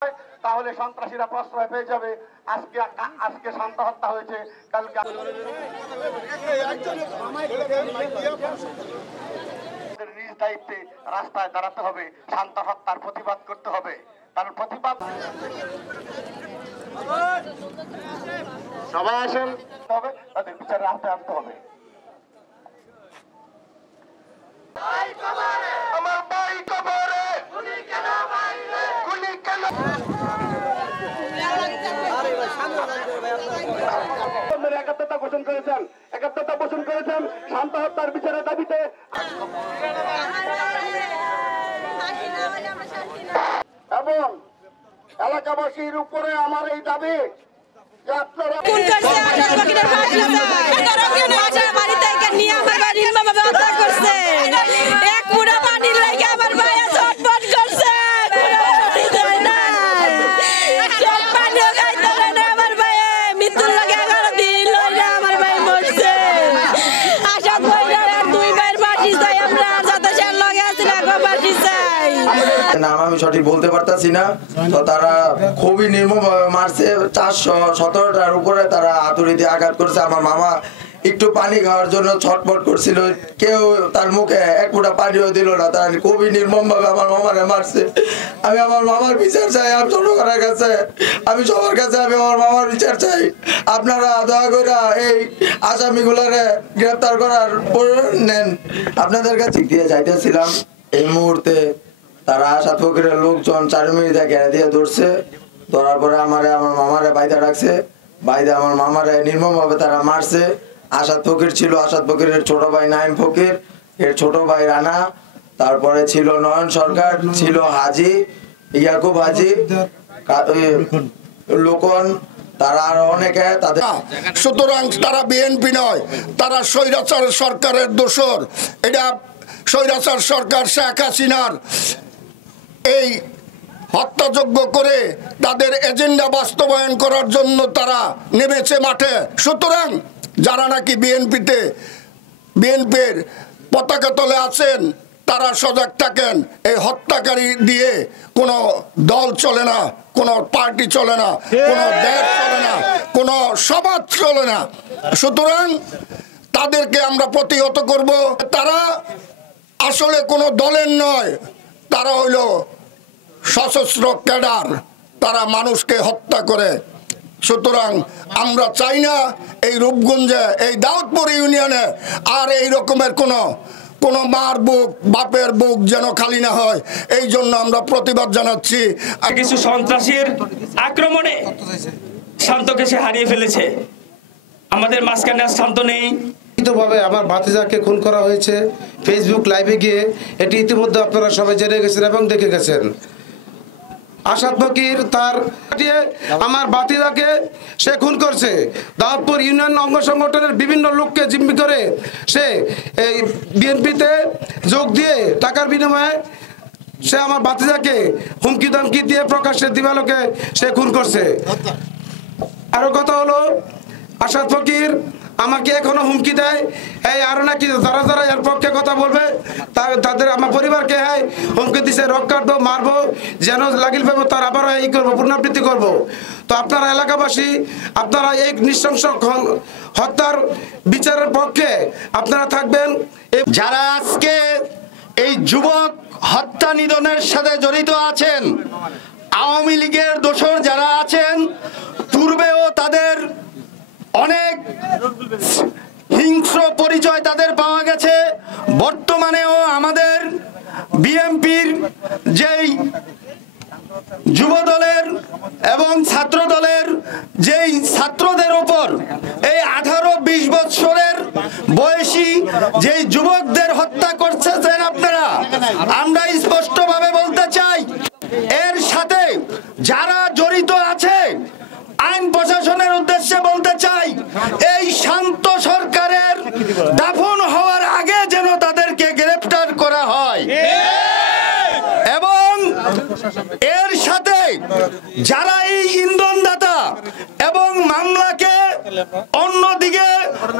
তাহলে সন্ত্রাসীরা প্রশ্রয় পেয়ে যাবে। আজকে শান্ত হত্যা হয়েছে, কালকে নিজ দায়িত্বে রাস্তায় দাঁড়াতে হবে, শান্ত হত্যার প্রতিবাদ করতে হবে। কারণ প্রতিবাদ সবাই আসেন হবে, তাদের বিচারের আওতায় আনতে হবে। আমার ভাই কবরে গুলি কেন মারলে, গুলি কেন একাত্মতা ঘোষণা করেছেন, একাত্মতা ঘোষণা করেছেন শান্ত হত্যার বিচারের দাবিতে। এবং এলাকাবাসীর উপরে আমার এই দাবি যে আপনারা নাম আমি সঠিক বলতে পারতাছি না, তো তারা খুবই নির্মমভাবে মারছে। 417টার উপরে তারা হাতুড়ি দিয়ে আঘাত করছে। আমার মামা একটু পানি খাওয়ার জন্য ছটফট করছিল, কেউ তার মুখে এক ফোঁটা পানিও দিল না। তারা খুবই নির্মমভাবে আমার মামারে মারছে। আমি আমার মামার বিচার চাই, আমি জনগণের কাছে, আমি সবার কাছে আমি আমার মামার বিচার চাই। আপনারা দয়া করে এই আসামিগুলারে গ্রেপ্তার করার নেন। আপনাদের কাছে দিয়ে যাইতেছিলাম, এই মুহূর্তে তারা আসাদ ফকিরের লোকজন 4 মিনিট ঘেরা দিয়ে ধরছে। ধরার পরে আমার মামারে বাইদা ডাকছে, বাইদা আমার মামারে নির্মমভাবে তারা মারছে। আসাদ ফকির ছিল, আসাদ ফকিরের ছোট ভাই নাইম ফকির, এর ছোট ভাই রানা, তারপরে ছিল নয়ন সরকার, ছিল হাজি ইয়াকুব হাজি, লোকন, তারা আরো অনেকে। তাদের সুতরাং তারা বিএনপি নয়, তারা স্বৈরাচার সরকারের দোসর। এটা স্বৈরাচার সরকার শেখ হাসিনার এই হত্যাযজ্ঞ করে তাদের এজেন্ডা বাস্তবায়ন করার জন্য তারা নেমেছে মাঠে। সুতরাং যারা নাকি বিএনপির পতাকা তলে আছেন তারা সজাগ থাকেন। এই হত্যাকারী দিয়ে কোনো দল চলে না, কোনো পার্টি চলে না, কোনো দেশ চলে না, কোনো সমাজ চলে না। সুতরাং তাদেরকে আমরা প্রতিহত করব। তারা আসলে কোনো দলের নয়, তারা হইল সশস্ত্র ক্যাডার, তারা মানুষকে হত্যা করে। সুতরাং আমরা চাই না এই রূপগঞ্জে, এই দাউদপুর ইউনিয়নে আর এই রকমের কোনো মার বুক, বাপের বুক যেন খালি না হয়। এই জন্য আমরা প্রতিবাদ জানাচ্ছি। কিছু সন্ত্রাসীর আক্রমণে শান্তকে সে হারিয়ে ফেলেছে। আমাদের মাঝখানে আর শান্ত নেই। ভাবে আমার ভাতিজাকে খুন করা হয়েছে ফেসবুক লাইভে গিয়ে, এটি ইতিমধ্যে আপনারা সবাই জেনে গেছেন এবং দেখে গেছেন। আসাদ ফকির তার আমার ভাতিজাকে সে খুন করছে। দাউদপুর ইউনিয়ন অঙ্গ সংগঠনের বিভিন্ন লোককে জিম্মি করে সে এই বিএনপিতে যোগ দিয়ে টাকার বিনিময়ে সে আমার ভাতিজাকে হুমকি ধমকি দিয়ে প্রকাশ্যে দিবালোকে সে খুন করছে। আরো কথা হলো, আসাদ ফকির আমাকে এখনো হুমকি দেয়, এই আরো নাকি যারা যারা এর পক্ষে কথা বলবে তাদের আমার পরিবারকে হুমকি দিছে, রক কাটবো, মারবো, যেন লাগিল পাবো তার আবার এই করবো, পুনরাবৃত্তি করবো। তো আপনারা এলাকাবাসী, আপনারা এই নৃশংস হত্যার বিচারের পক্ষে আপনারা থাকবেন। যারা আজকে এই যুবক হত্যা নিধনের সাথে জড়িত আছেন, আওয়ামী লীগের দোসর যারা আছেন, পূর্বেও তাদের অনেক হিংস্র পরিচয় তাদের পাওয়া গেছে। বর্তমানেও আমাদের বিএনপির যেই যুব দলের এবং ছাত্র দলের যেই ছাত্রদের উপর এই 18-20 বছরের বয়সী যেই যুবকদের হত্যা করছেন আপনারা, আমরা স্পষ্টভাবে বলতে চাই, এর সাথে যারা জড়িত আছে আইন প্রশাসনের উদ্দেশ্যে বলতে চাই, এই শান্ত সরকারের দাফন হওয়ার আগে যেন তাদেরকে গ্রেফতার করা হয়। এবং এর সাথে যারা এই ইন্ধনদাতা এবং মামলাকে অন্যদিকে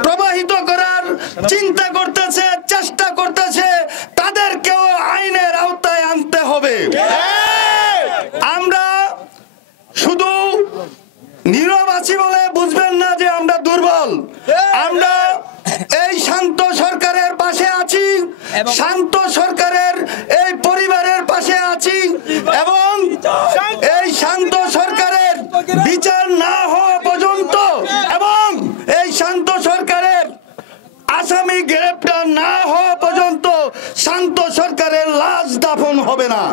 প্রবাহিত করার চিন্তা করতেছে, চেষ্টা করতেছে, তাদেরকেও আইনের আওতায় আনতে হবে। আমরা শুধু নীরব আছি বলে বুঝবেন না যে আমরা দুর্বল। আমরা এই শান্ত সরকারের পাশে আছি, শান্ত সরকারের এই পরিবারের পাশে আছি, এবং এই শান্ত সরকারের বিচার না হওয়া পর্যন্ত এবং এই শান্ত সরকারের আসামি গ্রেপ্তার না হওয়া পর্যন্ত শান্ত সরকারের লাশ দাফন হবে না।